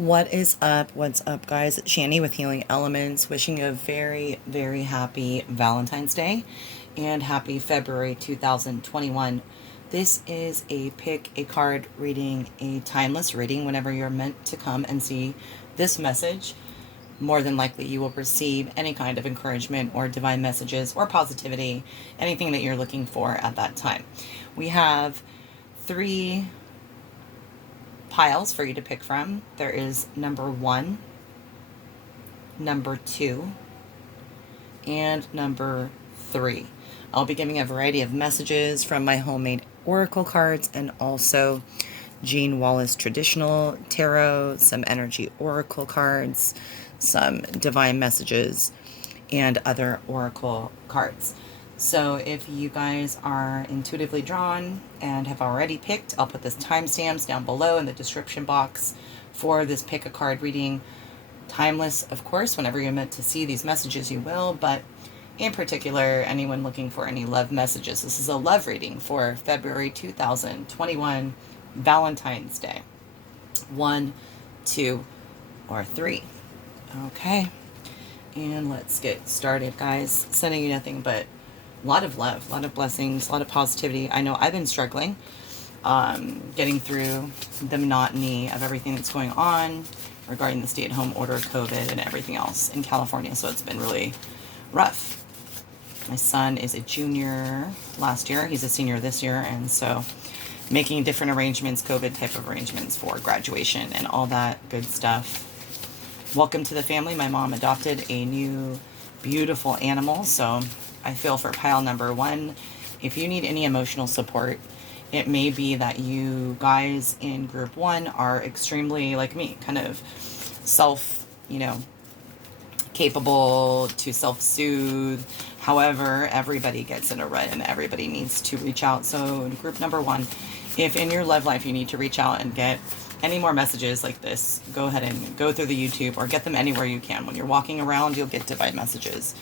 What is up? What's up, guys? It's Shani with Healing Elements, wishing you a very, very happy Valentine's Day and happy February 2021. This is a pick a card reading, a timeless reading. Whenever you're meant to come and see this message, more than likely you will receive any kind of encouragement or divine messages or positivity, anything that you're looking for at that time. We have three piles for you to pick from. There is number 1, number 2, and number 3. I'll be giving a variety of messages from my homemade oracle cards and also Jean Wallace traditional tarot, some energy oracle cards, some divine messages, and other oracle cards. So if you guys are intuitively drawn and have already picked, I'll put this timestamps down below in the description box for this pick a card reading. Timeless, of course, whenever you're meant to see these messages, you will, but in particular, anyone looking for any love messages. This is a love reading for February 2021, Valentine's Day. 1, 2, or 3. Okay. And let's get started, guys. Sending you nothing but a lot of love, a lot of blessings, a lot of positivity. I know I've been struggling getting through the monotony of everything that's going on regarding the stay-at-home order, COVID, and everything else in California. So it's been really rough. My son is a junior last year. He's a senior this year. And so making different arrangements, COVID type of arrangements for graduation and all that good stuff. Welcome to the family. My mom adopted a new beautiful animal. So I feel for pile number 1. If you need any emotional support, it may be that you guys in group 1 are extremely, like me, kind of capable to self-soothe. However, everybody gets in a rut and everybody needs to reach out. So in group number 1, if in your love life you need to reach out and get any more messages like this, go ahead and go through the YouTube or get them anywhere you can. When you're walking around, you'll get divine messages.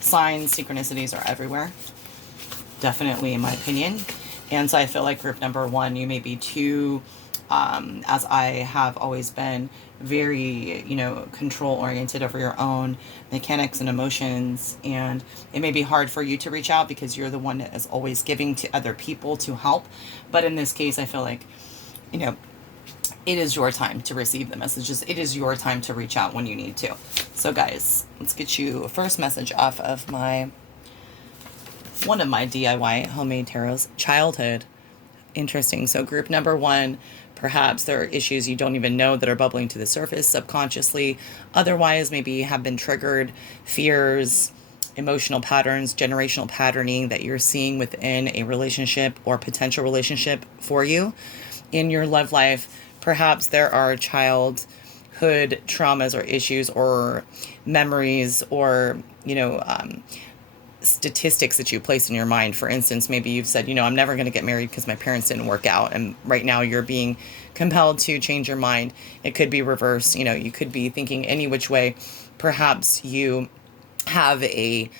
Signs, synchronicities are everywhere. Definitely, in my opinion. And so I feel like group number 1, you may be too, as I have always been, very, control-oriented over your own mechanics and emotions. And it may be hard for you to reach out because you're the one that is always giving to other people to help. But in this case, I feel like, it is your time to receive the messages. It is your time to reach out when you need to. So guys, let's get you a first message off of one of my DIY homemade tarots, childhood. Interesting. So group number 1, perhaps there are issues you don't even know that are bubbling to the surface subconsciously. Otherwise, maybe have been triggered, fears, emotional patterns, generational patterning that you're seeing within a relationship or potential relationship for you in your love life. Perhaps there are childhood traumas or issues or memories or, statistics that you place in your mind. For instance, maybe you've said, I'm never going to get married because my parents didn't work out. And right now you're being compelled to change your mind. It could be reverse. You could be thinking any which way. Perhaps you have a,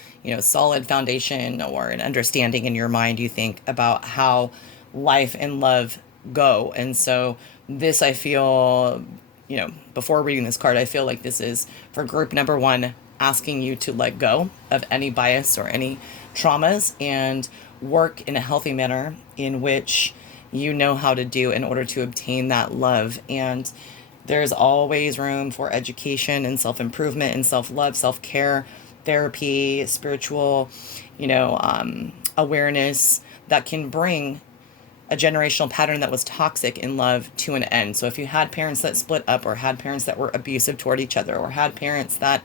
solid foundation or an understanding in your mind. You think about how life and love go. And so this, I feel, before reading this card, I feel like this is for group number 1, asking you to let go of any bias or any traumas and work in a healthy manner in which you know how to do in order to obtain that love. And there's always room for education and self-improvement and self-love, self-care, therapy, spiritual, awareness that can bring a generational pattern that was toxic in love to an end. So if you had parents that split up or had parents that were abusive toward each other or had parents that,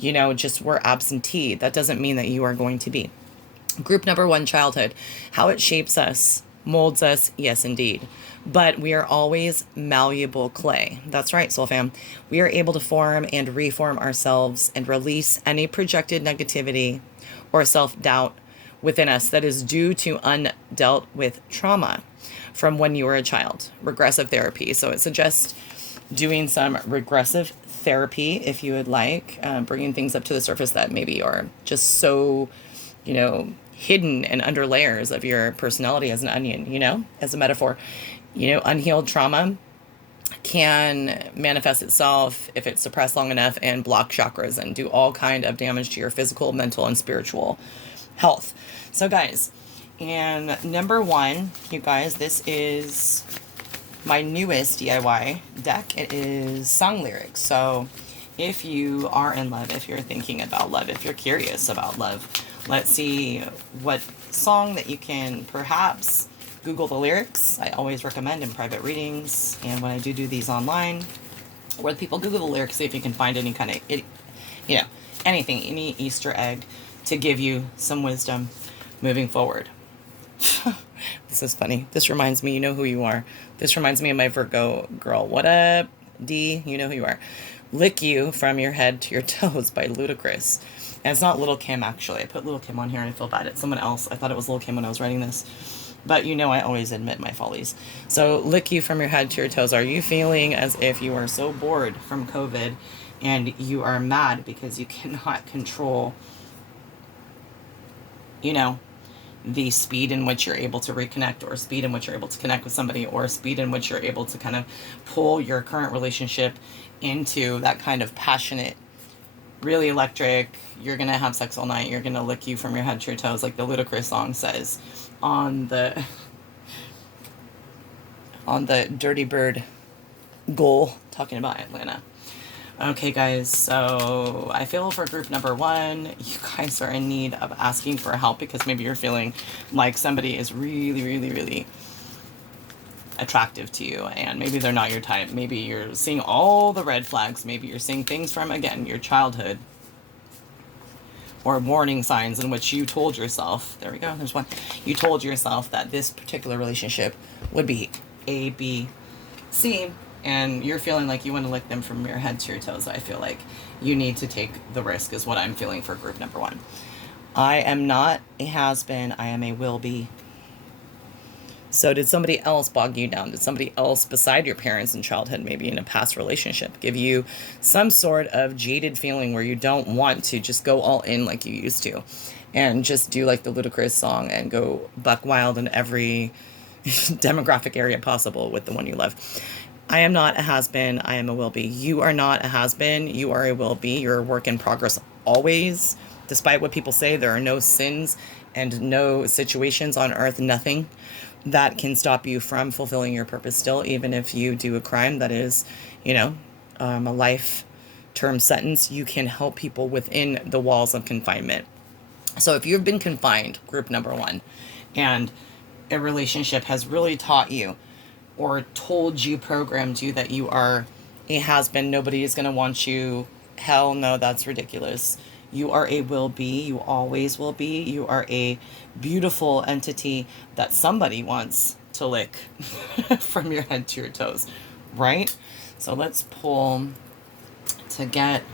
just were absentee, that doesn't mean that you are going to be. Group number 1, childhood. How it shapes us, molds us, yes, indeed. But we are always malleable clay. That's right, soul fam. We are able to form and reform ourselves and release any projected negativity or self-doubt within us that is due to undealt with trauma from when you were a child. Regressive therapy. So it suggests doing some regressive therapy if you would like, bringing things up to the surface that maybe are just so, hidden and under layers of your personality as an onion, as a metaphor. Unhealed trauma can manifest itself if it's suppressed long enough and block chakras and do all kind of damage to your physical, mental, and spiritual health. So guys, and number one, you guys, this is my newest DIY deck. It is song lyrics. So if you are in love, if you're thinking about love, if you're curious about love, let's see what song that you can perhaps Google the lyrics. I always recommend in private readings, and when I do these online, where people Google the lyrics, see if you can find any kind of, anything, any Easter egg to give you some wisdom moving forward. This is funny. This reminds me, you know who you are. This reminds me of my Virgo girl. What up, D? You know who you are. Lick You from Your Head to Your Toes by Ludacris. And it's not Little Kim, actually. I put Little Kim on here and I feel bad. It's someone else. I thought it was Little Kim when I was writing this. But you know I always admit my follies. So lick you from your head to your toes. Are you feeling as if you are so bored from COVID and you are mad because you cannot control, the speed in which you're able to reconnect, or speed in which you're able to connect with somebody, or speed in which you're able to kind of pull your current relationship into that kind of passionate, really electric, you're going to have sex all night, you're going to lick you from your head to your toes, like the Ludacris song says on the Dirty Bird goal, talking about Atlanta. Okay, guys, so I feel for group number one, you guys are in need of asking for help because maybe you're feeling like somebody is really, really, really attractive to you, and maybe they're not your type. Maybe you're seeing all the red flags. Maybe you're seeing things from, again, your childhood, or warning signs in which you told yourself, there we go, there's one, you told yourself that this particular relationship would be A, B, C, and you're feeling like you want to lick them from your head to your toes. I feel like you need to take the risk is what I'm feeling for group number one. I am not a has-been, I am a will-be. So did somebody else bog you down? Did somebody else beside your parents in childhood, maybe in a past relationship, give you some sort of jaded feeling where you don't want to just go all in like you used to and just do like the Ludacris song and go buck wild in every demographic area possible with the one you love? I am not a has-been, I am a will-be. You are not a has-been, you are a will-be. You're a work in progress always. Despite what people say, there are no sins and no situations on earth, nothing that can stop you from fulfilling your purpose still, even if you do a crime that is, a life-term sentence. You can help people within the walls of confinement. So if you've been confined, group number one, and a relationship has really taught you or told you, programmed you that you are a has-been, nobody is going to want you, hell no, that's ridiculous. You are a will be, you always will be. You are a beautiful entity that somebody wants to lick from your head to your toes, right? So let's pull to get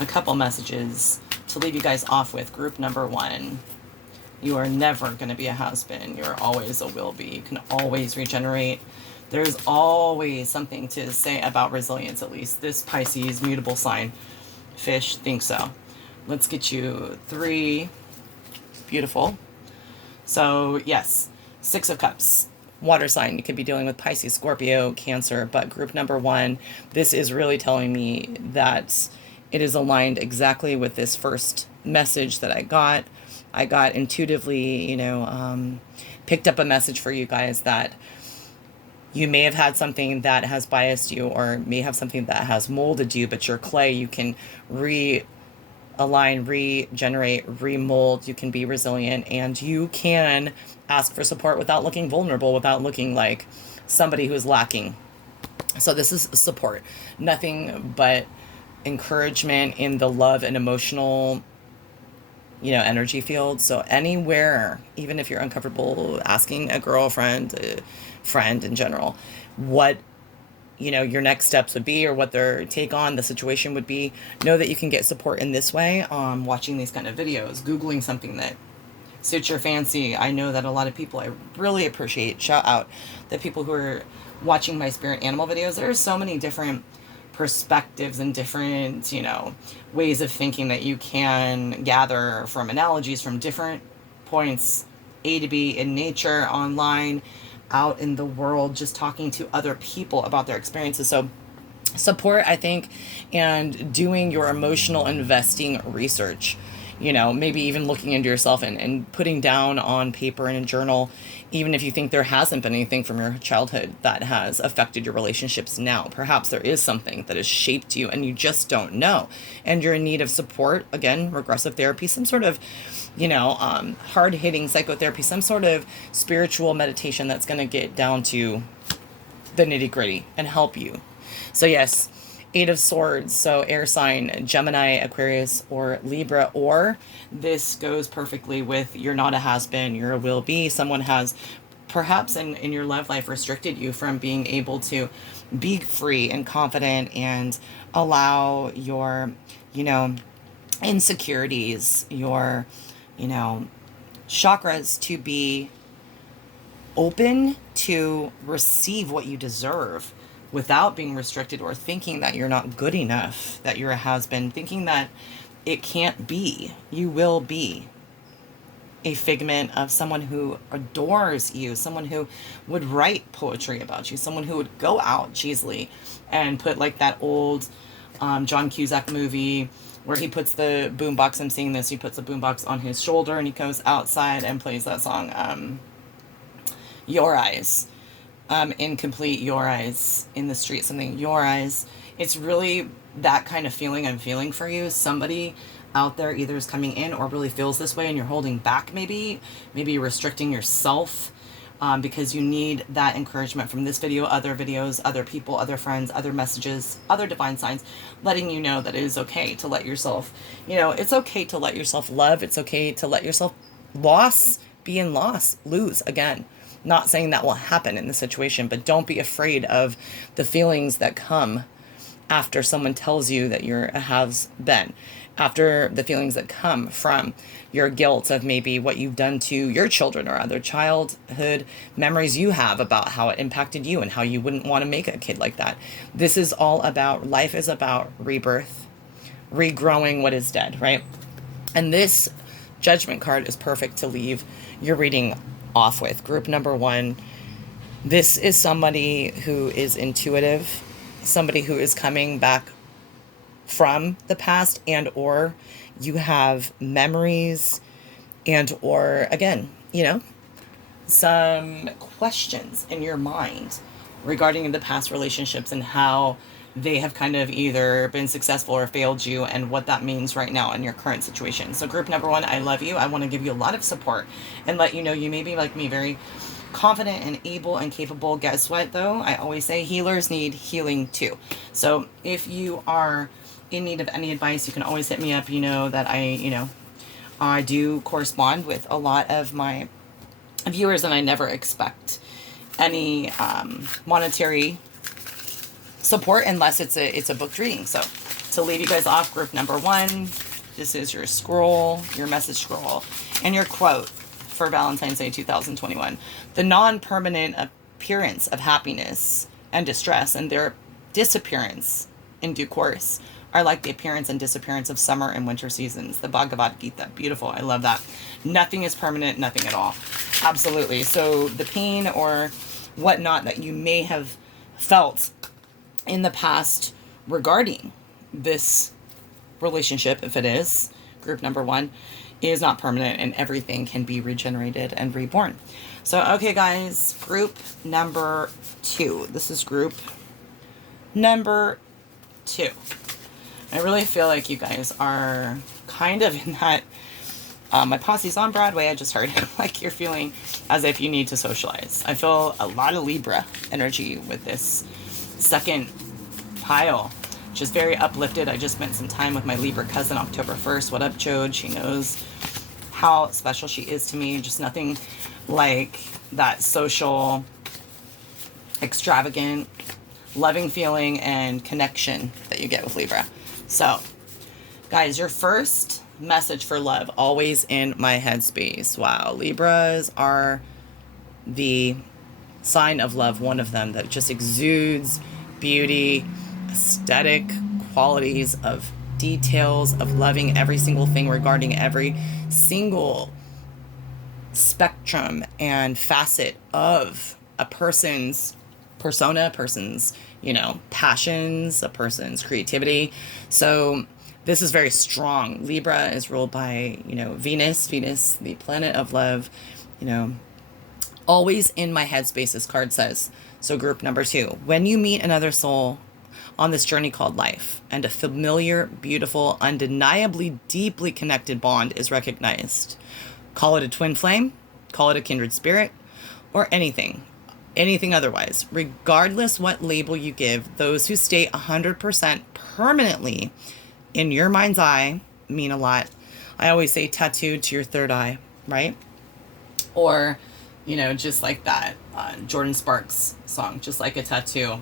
a couple messages to leave you guys off with. Group number one, you are never going to be a has-been. You're always a will be. You can always regenerate. There's always something to say about resilience, at least. This Pisces mutable sign, fish, think so. Let's get you three. Beautiful. So, yes, Six of Cups. Water sign. You could be dealing with Pisces, Scorpio, Cancer. But group number one, this is really telling me that it is aligned exactly with this first message that I got. I got intuitively, picked up a message for you guys that you may have had something that has biased you, or may have something that has molded you, but your clay, you can realign, regenerate, remold. You can be resilient, and you can ask for support without looking vulnerable, without looking like somebody who's lacking. So this is support, nothing but encouragement in the love and emotional energy field. So anywhere, even if you're uncomfortable asking a girlfriend, a friend in general, what, your next steps would be, or what their take on the situation would be, know that you can get support in this way. Watching these kind of videos, Googling something that suits your fancy. I know that a lot of people, I really appreciate, shout out the people who are watching my spirit animal videos. There are so many different perspectives and different, ways of thinking that you can gather from analogies from different points, A to B, in nature, online, out in the world, just talking to other people about their experiences. So support, I think, and doing your emotional investing research, maybe even looking into yourself and putting down on paper in a journal, even if you think there hasn't been anything from your childhood that has affected your relationships now. Perhaps there is something that has shaped you and you just don't know. And you're in need of support. Again, regressive therapy, some sort of, hard-hitting psychotherapy, some sort of spiritual meditation that's going to get down to the nitty-gritty and help you. So yes, Eight of Swords, so air sign, Gemini, Aquarius, or Libra, or this goes perfectly with you're not a has-been, you're a will-be. Someone has perhaps in your love life restricted you from being able to be free and confident and allow your, insecurities, your, chakras to be open to receive what you deserve, without being restricted or thinking that you're not good enough, that you're a has-been, thinking that it can't be. You will be a figment of someone who adores you, someone who would write poetry about you, someone who would go out cheesily and put like that old John Cusack movie where he puts the boombox, I'm seeing this, he puts the boombox on his shoulder and he goes outside and plays that song, Your Eyes. Incomplete, Your Eyes, in the street, something, Your Eyes. It's really that kind of feeling I'm feeling for you. Somebody out there either is coming in or really feels this way and you're holding back, maybe you're restricting yourself because you need that encouragement from this video, other videos, other people, other friends, other messages, other divine signs, letting you know that it is okay to let yourself, it's okay to let yourself love. It's okay to let yourself lose again. Not saying that will happen in the situation, but don't be afraid of the feelings that come after someone tells you that you're a has-been, after the feelings that come from your guilt of maybe what you've done to your children or other childhood memories you have about how it impacted you and how you wouldn't want to make a kid like that. This is all about, life is about rebirth, regrowing what is dead, right? And this Judgment card is perfect to leave your reading off with. Group number 1, this is somebody who is intuitive, somebody who is coming back from the past, and or you have memories, and or again, some questions in your mind regarding the past relationships and how they have kind of either been successful or failed you, and what that means right now in your current situation. So group number 1, I love you. I want to give you a lot of support and let you know you may be like me, very confident and able and capable. Guess what though? I always say healers need healing too. So if you are in need of any advice, you can always hit me up. You know that I do correspond with a lot of my viewers and I never expect any monetary support unless it's a booked reading. So to leave you guys off, group number 1, this is your scroll, your message scroll, and your quote for Valentine's Day 2021. The non-permanent appearance of happiness and distress and their disappearance in due course are like the appearance and disappearance of summer and winter seasons. The Bhagavad Gita. Beautiful. I love that. Nothing is permanent, nothing at all. Absolutely. So the pain or whatnot that you may have felt in the past regarding this relationship, if it is, group number 1, is not permanent and everything can be regenerated and reborn. So, okay, guys, group number 2. This is group number 2. I really feel like you guys are kind of in that, my posse's on Broadway, I just heard, like you're feeling as if you need to socialize. I feel a lot of Libra energy with this second pile, just very uplifted. I just spent some time with my Libra cousin October 1st. What up, Jode? She knows how special she is to me. Just nothing like that social, extravagant, loving feeling and connection that you get with Libra. So, guys, your first message for love, always in my headspace. Wow, Libras are the sign of love, one of them that just exudes beauty, aesthetic qualities of details, of loving every single thing regarding every single spectrum and facet of a person's persona, a person's, passions, a person's creativity. So this is very strong. Libra is ruled by, Venus, the planet of love, always in my headspace, this card says. So group number 2, when you meet another soul on this journey called life, and a familiar, beautiful, undeniably deeply connected bond is recognized. Call it a twin flame, call it a kindred spirit, or anything otherwise. Regardless what label you give, those who stay 100% permanently in your mind's eye mean a lot. I always say tattooed to your third eye, right? Or, just like that Jordan Sparks song, just like a tattoo.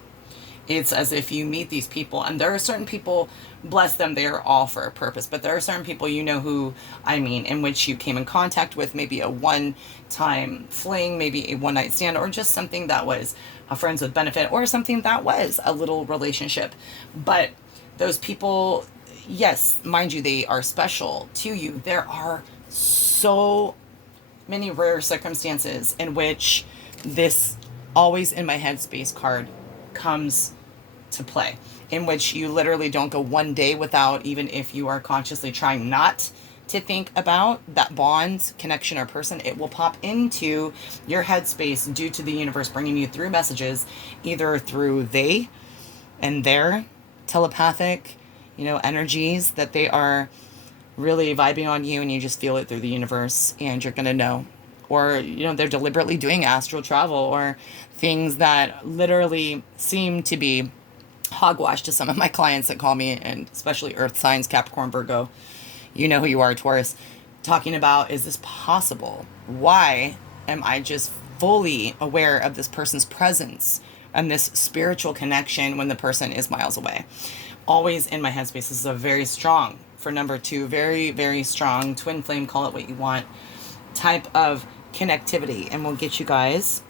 It's as if you meet these people, and there are certain people, bless them, they are all for a purpose, but there are certain people, in which you came in contact with, maybe a one-time fling, maybe a one-night stand, or just something that was a friends with benefit, or something that was a little relationship. But those people, yes, mind you, they are special to you. There are so many rare circumstances in which this always in my headspace card comes to play, in which you literally don't go one day without, even if you are consciously trying not to think about that bond, connection, or person, it will pop into your headspace due to the universe bringing you through messages, either through they and their telepathic, energies that they are really vibing on you, and you just feel it through the universe, and you're going to know. Or, they're deliberately doing astral travel, or things that literally seem to be hogwash to some of my clients that call me, and especially earth signs, Capricorn, Virgo, you know who you are, Taurus, talking about, is this possible? Why am I just fully aware of this person's presence and this spiritual connection when the person is miles away? Always in my headspace. This is a very strong, for number 2, very, very strong twin flame, call it what you want, type of connectivity. And we'll get you guys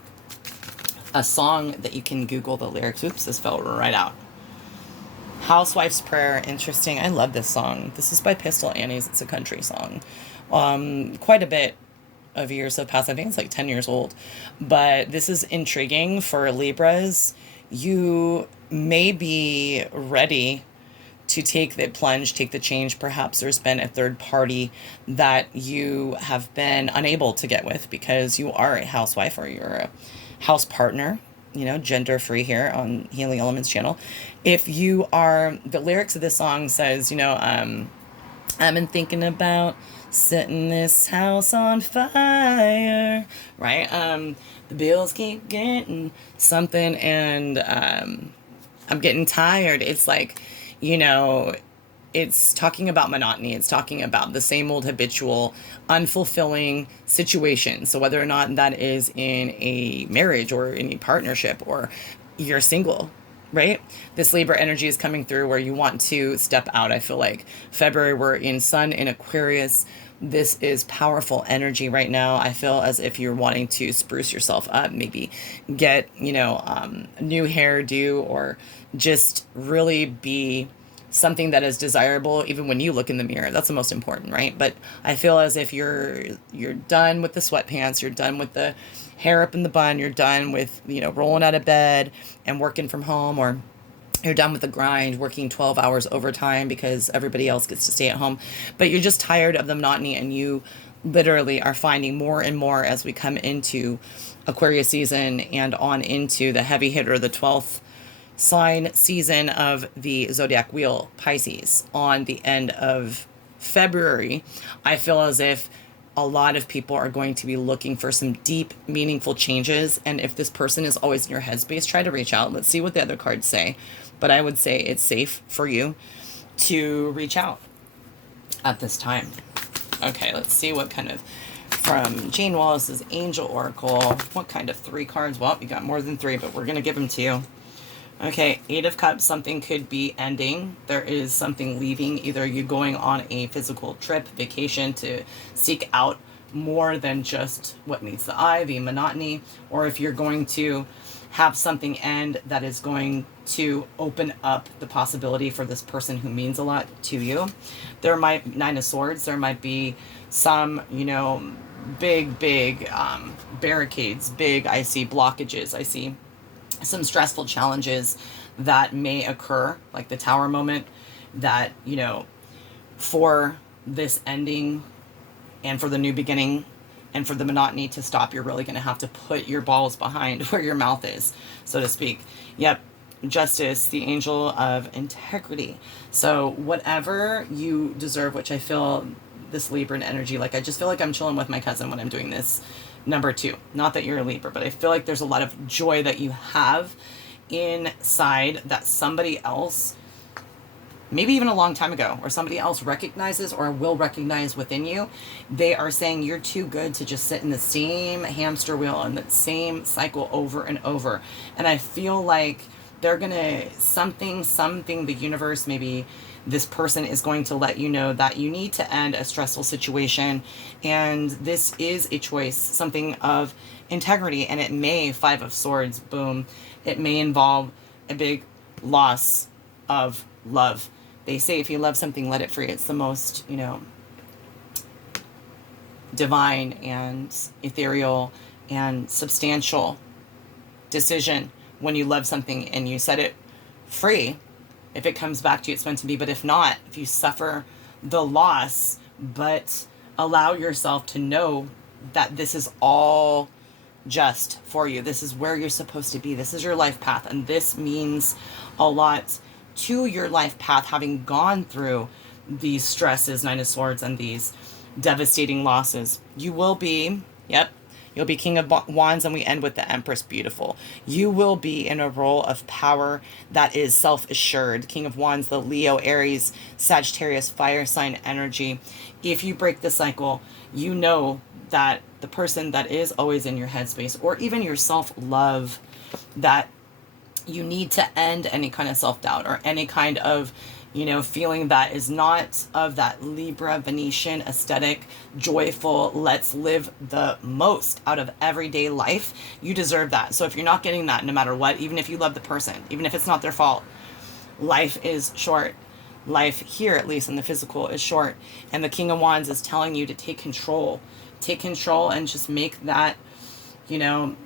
a song that you can Google the lyrics. Oops, this fell right out. Housewife's Prayer. Interesting. I love this song. This is by Pistol Annies. It's a country song. Quite a bit of years have passed. I think it's like 10 years old. But this is intriguing for Libras. You may be ready to take the plunge, take the change. Perhaps there's been a third party that you have been unable to get with because you are a housewife or you're a house partner, gender free here on Healing Elements channel. If you are, the lyrics of this song says, I've been thinking about setting this house on fire, right? The bills keep getting something, and I'm getting tired. It's like, it's talking about monotony. It's talking about the same old habitual, unfulfilling situation. So whether or not that is in a marriage or in a partnership or you're single, right? This Libra energy is coming through where you want to step out. I feel like February, we're in Sun in Aquarius. This is powerful energy right now. I feel as if you're wanting to spruce yourself up, maybe get, new hairdo, or just really be something that is desirable even when you look in the mirror. That's the most important, right? But I feel as if you're done with the sweatpants, you're done with the hair up in the bun, you're done with, rolling out of bed and working from home, or you're done with the grind, working 12 hours overtime because everybody else gets to stay at home. But you're just tired of the monotony, and you literally are finding more and more as we come into Aquarius season and on into the heavy hitter, the 12th sign season of the zodiac wheel, Pisces, on the end of February. I feel as if a lot of people are going to be looking for some deep, meaningful changes. And if this person is always in your headspace, try to reach out. Let's see what the other cards say. But I would say it's safe for you to reach out at this time. Okay, let's see what kind of, from Jane Wallace's Angel Oracle, what kind of 3 cards? Well, you got more than 3, but we're going to give them to you. Okay, 8 of Cups, something could be ending. There is something leaving. Either you going on a physical trip, vacation, to seek out more than just what meets the eye, the monotony, or if you're going to have something end that is going to open up the possibility for this person who means a lot to you. There might, 9 of Swords, there might be some, big barricades, I see blockages, I see some stressful challenges that may occur, like the tower moment, that, you know, for this ending and for the new beginning and for the monotony to stop, you're really going to have to put your balls behind where your mouth is, so to speak. Yep. Justice, the angel of integrity. So whatever you deserve, which I feel this Libran energy, like I just feel like I'm chilling with my cousin when I'm doing this number 2. Not that you're a Libra, but I feel like there's a lot of joy that you have inside that somebody else, maybe even a long time ago, or somebody else recognizes or will recognize within you. They are saying you're too good to just sit in the same hamster wheel and the same cycle over and over. And I feel like they're gonna, something, the universe, maybe this person is going to let you know that you need to end a stressful situation. And this is a choice, something of integrity. And it may, 5 of Swords, boom, it may involve a big loss of love. They say if you love something, let it free. It's the most, you know, divine and ethereal and substantial decision when you love something and you set it free. If it comes back to you, it's meant to be. But if not, if you suffer the loss, but allow yourself to know that this is all just for you. This is where you're supposed to be. This is your life path. And this means a lot to your life path, having gone through these stresses, 9 of Swords, and these devastating losses. You will be, yep, you'll be King of Wands, and we end with the Empress. Beautiful. You will be in a role of power that is self-assured. King of Wands, the Leo, Aries, Sagittarius, fire sign energy. If you break the cycle, you know that the person that is always in your headspace, or even your self-love, that you need to end any kind of self-doubt or any kind of, you know, feeling that is not of that Libra, Venetian, aesthetic, joyful, let's live the most out of everyday life. You deserve that. So if you're not getting that, no matter what, even if you love the person, even if it's not their fault, life is short. Life here, at least in the physical, is short. And the King of Wands is telling you to take control. Take control and just make that, you know,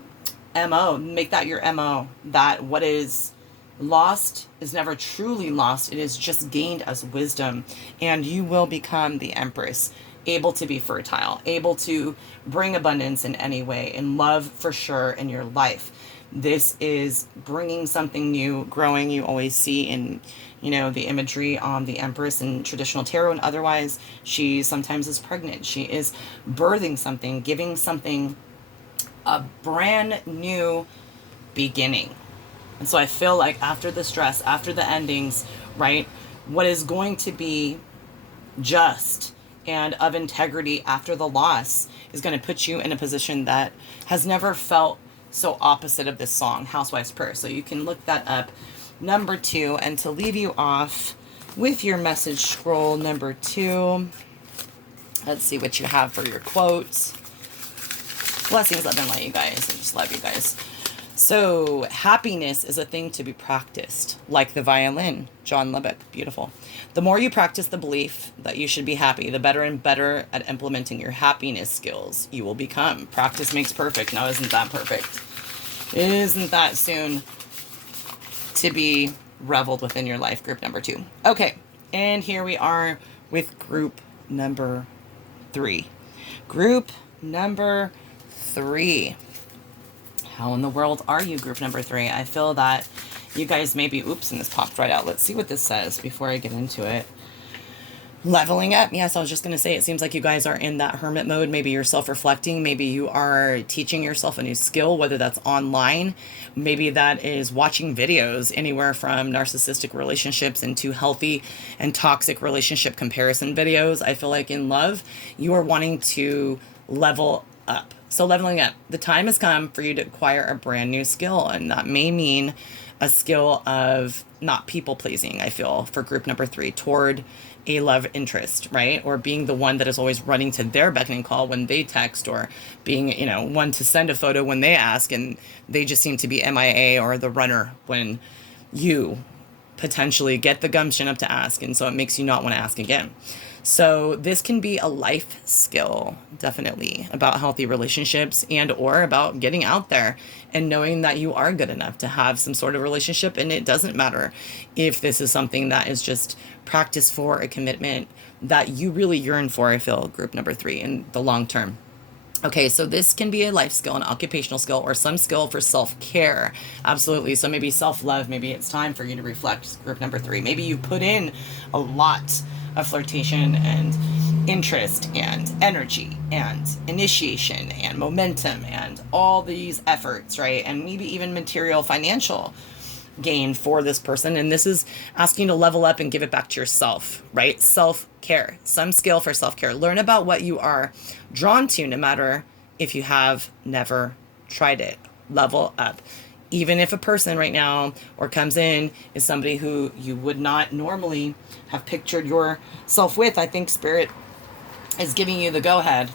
make that your MO, that what is lost is never truly lost. It is just gained as wisdom. And you will become the Empress, able to be fertile, able to bring abundance in any way, in love for sure in your life. This is bringing something new, growing. You always see in, you know, the imagery on the Empress in traditional tarot and otherwise, she sometimes is pregnant. She is birthing something, giving something a brand new beginning. And so I feel like after the stress, after the endings, right, what is going to be just and of integrity after the loss is going to put you in a position that has never felt so opposite of this song, Housewife's Prayer. So you can look that up. Number 2, and to leave you off with your message scroll number 2, let's see what you have for your quotes. Blessings, love, and light, you guys. I just love you guys. So, happiness is a thing to be practiced, like the violin. John Lubbock, beautiful. The more you practice the belief that you should be happy, the better and better at implementing your happiness skills you will become. Practice makes perfect. Now, isn't that perfect? Isn't that soon to be reveled within your life? Group number 2. Okay, and here we are with group number 3. Group number 3. How in the world are you, group number 3? I feel that you guys may be, oops, and this popped right out. Let's see what this says before I get into it. Leveling up. Yes, I was just going to say, it seems like you guys are in that hermit mode. Maybe you're self-reflecting. Maybe you are teaching yourself a new skill, whether that's online. Maybe that is watching videos anywhere from narcissistic relationships into healthy and toxic relationship comparison videos. I feel like in love, you are wanting to level up. So leveling up, the time has come for you to acquire a brand new skill, and that may mean a skill of not people pleasing, I feel, for group number 3, toward a love interest, right? Or being the one that is always running to their beckoning call when they text, or being, you know, one to send a photo when they ask and they just seem to be MIA, or the runner when you potentially get the gumption up to ask. And so it makes you not want to ask again. So this can be a life skill, definitely, about healthy relationships and or about getting out there and knowing that you are good enough to have some sort of relationship. And it doesn't matter if this is something that is just practice for a commitment that you really yearn for, I feel, group number 3 in the long term. Okay, so this can be a life skill, an occupational skill, or some skill for self-care. Absolutely. So maybe self-love, maybe it's time for you to reflect, group number 3. Maybe you put in a lot of flirtation and interest and energy and initiation and momentum and all these efforts, right? And maybe even material, financial gain for this person. And this is asking to level up and give it back to yourself, right? Self-care, some skill for self-care. Learn about what you are drawn to, no matter if you have never tried it. Level up. Even if a person right now or comes in is somebody who you would not normally have pictured yourself with, I think Spirit is giving you the go-ahead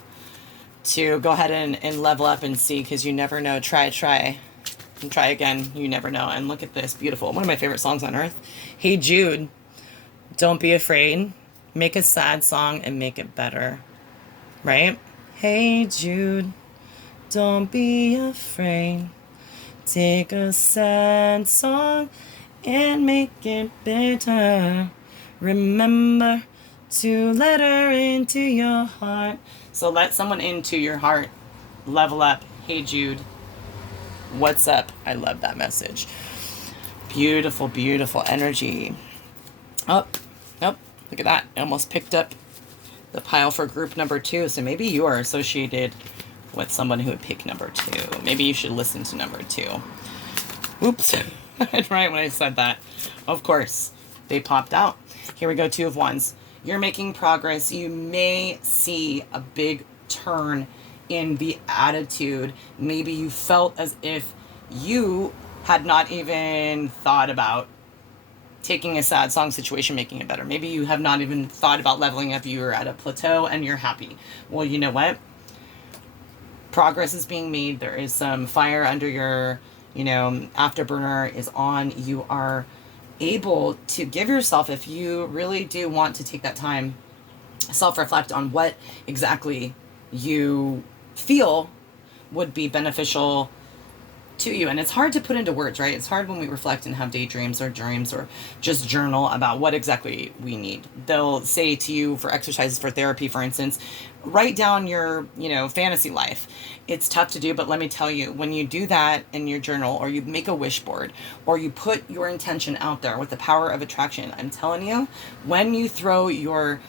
to go ahead and level up and see, because you never know. Try and try again. You never know. And look at this, beautiful. One of my favorite songs on earth. Hey Jude, don't be afraid. Make a sad song and make it better. Right? Hey Jude, don't be afraid. Take a sad song and make it better. Remember to let her into your heart. So let someone into your heart. Level up. Hey Jude, what's up? I love that message. Beautiful, beautiful energy. Oh, look at that. I almost picked up the pile for group number 2. So maybe you are associated with someone who would pick number 2. Maybe you should listen to number 2. Oops. Right when I said that. Of course, they popped out. Here we go, 2 of Wands. You're making progress. You may see a big turn in the attitude. Maybe you felt as if you had not even thought about taking a sad song situation, making it better. Maybe you have not even thought about leveling up. You're at a plateau and you're happy. Well, you know what? Progress is being made. There is some fire under your, afterburner is on. You are able to give yourself, if you really do want to take that time, self-reflect on what exactly you feel would be beneficial to you. And it's hard to put into words, right? It's hard when we reflect and have daydreams or dreams or just journal about what exactly we need. They'll say to you for exercises for therapy, for instance, write down your, fantasy life. It's tough to do, but let me tell you, when you do that in your journal, or you make a wish board, or you put your intention out there with the power of attraction, I'm telling you, when you throw your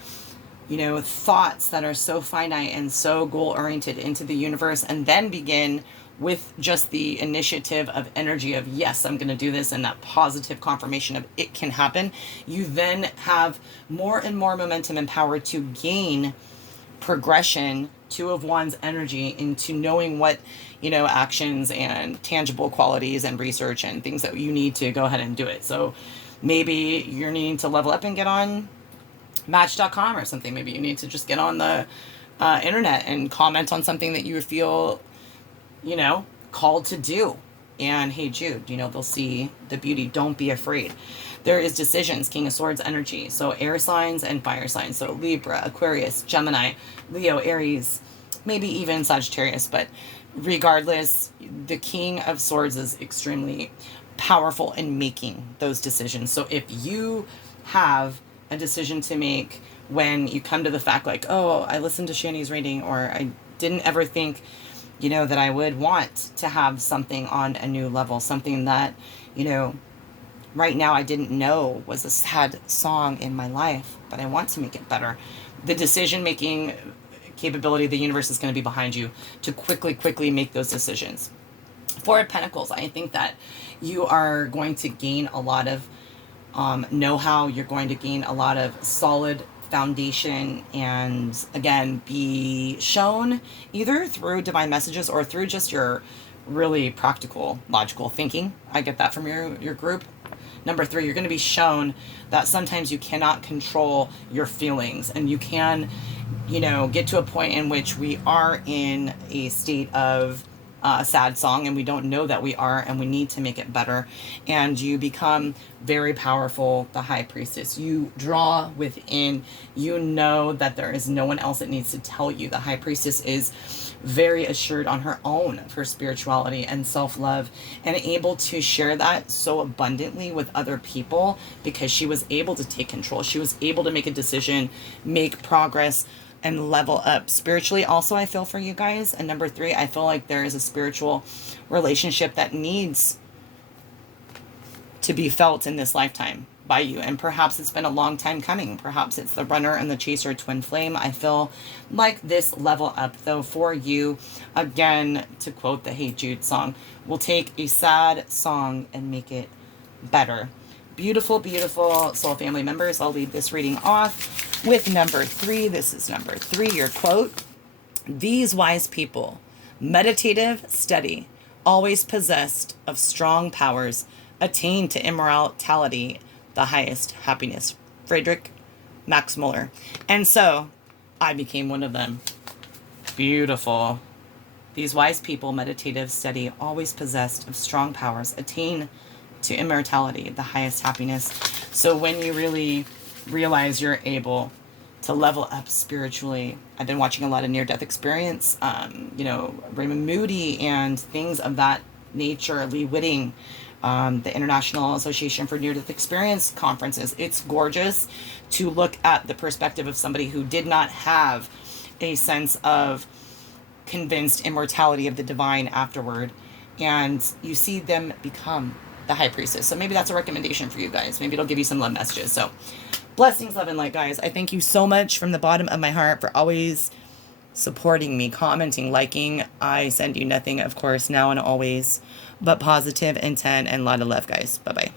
thoughts that are so finite and so goal-oriented into the universe, and then begin with just the initiative of energy of, yes, I'm going to do this, and that positive confirmation of it can happen, you then have more and more momentum and power to gain progression, 2 of Wands energy, into knowing what, actions and tangible qualities and research and things that you need to go ahead and do it. So maybe you're needing to level up and get on Match.com or something. Maybe you need to just get on the internet and comment on something that you feel, called to do. And hey Jude, they'll see the beauty. Don't be afraid. There is decisions, King of Swords energy. So air signs and fire signs. So Libra, Aquarius, Gemini, Leo, Aries, maybe even Sagittarius. But regardless, the King of Swords is extremely powerful in making those decisions. So if you have a decision to make when you come to the fact like, oh, I listened to Shani's reading, or I didn't ever think, that I would want to have something on a new level, something that, right now I didn't know was a sad song in my life, but I want to make it better. The decision-making capability of the universe is going to be behind you to quickly make those decisions. 4 of Pentacles, I think that you are going to gain a lot of know-how. You're going to gain a lot of solid foundation, and again, be shown either through divine messages or through just your really practical, logical thinking. I get that from your group. Number 3, you're going to be shown that sometimes you cannot control your feelings, and you can, get to a point in which we are in a state of a sad song, and we don't know that we are, and we need to make it better. And you become very powerful, the high priestess. You draw within. You know that there is no one else that needs to tell you. The high priestess is very assured on her own of her spirituality and self-love, and able to share that so abundantly with other people because she was able to take control. She was able to make a decision, make progress, and level up spiritually. Also, I feel for you guys. And number 3, I feel like there is a spiritual relationship that needs to be felt in this lifetime by you. And perhaps it's been a long time coming. Perhaps it's the runner and the chaser twin flame. I feel like this level up, though, for you, again, to quote the Hey Jude song, will take a sad song and make it better. Beautiful, beautiful soul family members. I'll leave this reading off with number 3. This is number 3, your quote. These wise people, meditative, steady, always possessed of strong powers, attain to immortality, the highest happiness. Friedrich Max Muller. And so I became one of them. Beautiful. These wise people, meditative, steady, always possessed of strong powers, attain to immortality, the highest happiness. So when you really realize you're able to level up spiritually, I've been watching a lot of near-death experience, Raymond Moody and things of that nature, Lee Whitting, the International Association for Near-Death Experience conferences. It's gorgeous to look at the perspective of somebody who did not have a sense of convinced immortality of the divine afterward, and you see them become the high priestess. So maybe that's a recommendation for you guys. Maybe it'll give you some love messages. So blessings, love, and light, guys. I thank you so much from the bottom of my heart for always supporting me, commenting, liking. I send you nothing, of course, now and always, but positive intent and a lot of love, guys. Bye-bye.